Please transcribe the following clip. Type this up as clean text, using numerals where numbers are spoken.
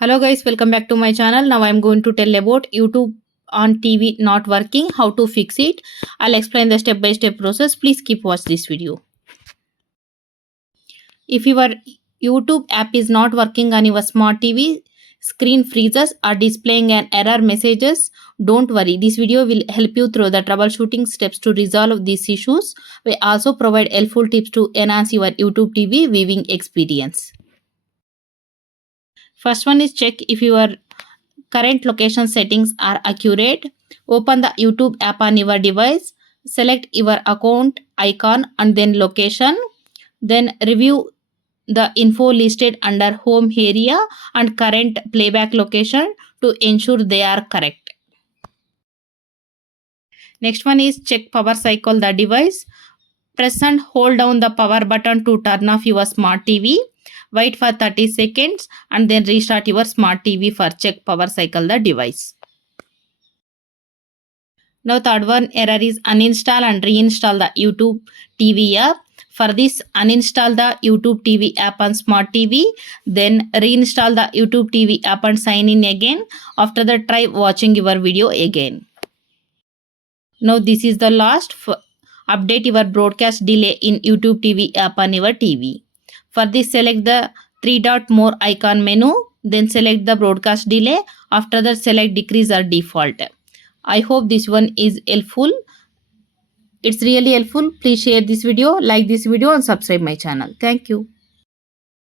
Hello guys, welcome back to my channel. Now I'm going to tell about YouTube on TV not working, how to fix it. I'll explain the step-by-step process. Please keep watch this video. If your YouTube app is not working on your smart TV, screen freezes or displaying an error messages, don't worry. This video will help you through the troubleshooting steps to resolve these issues. We also provide helpful tips to enhance your YouTube TV viewing experience. First one is check if your current location settings are accurate. Open the YouTube app on your device. Select your account icon and then location. Then review the info listed under home area and current playback location to ensure they are correct. Next one is check power cycle the device. Press and hold down the power button to turn off your smart TV. Wait for 30 seconds and then restart your smart TV for check power cycle the device. Now third one error is uninstall and reinstall the YouTube TV app. For this, uninstall the YouTube TV app on smart TV. Then reinstall the YouTube TV app and sign in again. After that, try watching your video again. Now this is the last. Update your broadcast delay in YouTube TV app on your TV. For this, select the 3 dot more icon menu. Then select the broadcast delay. After that, select decrease or default. I hope this one is helpful. It's really helpful. Please share this video, like this video and subscribe my channel. Thank you.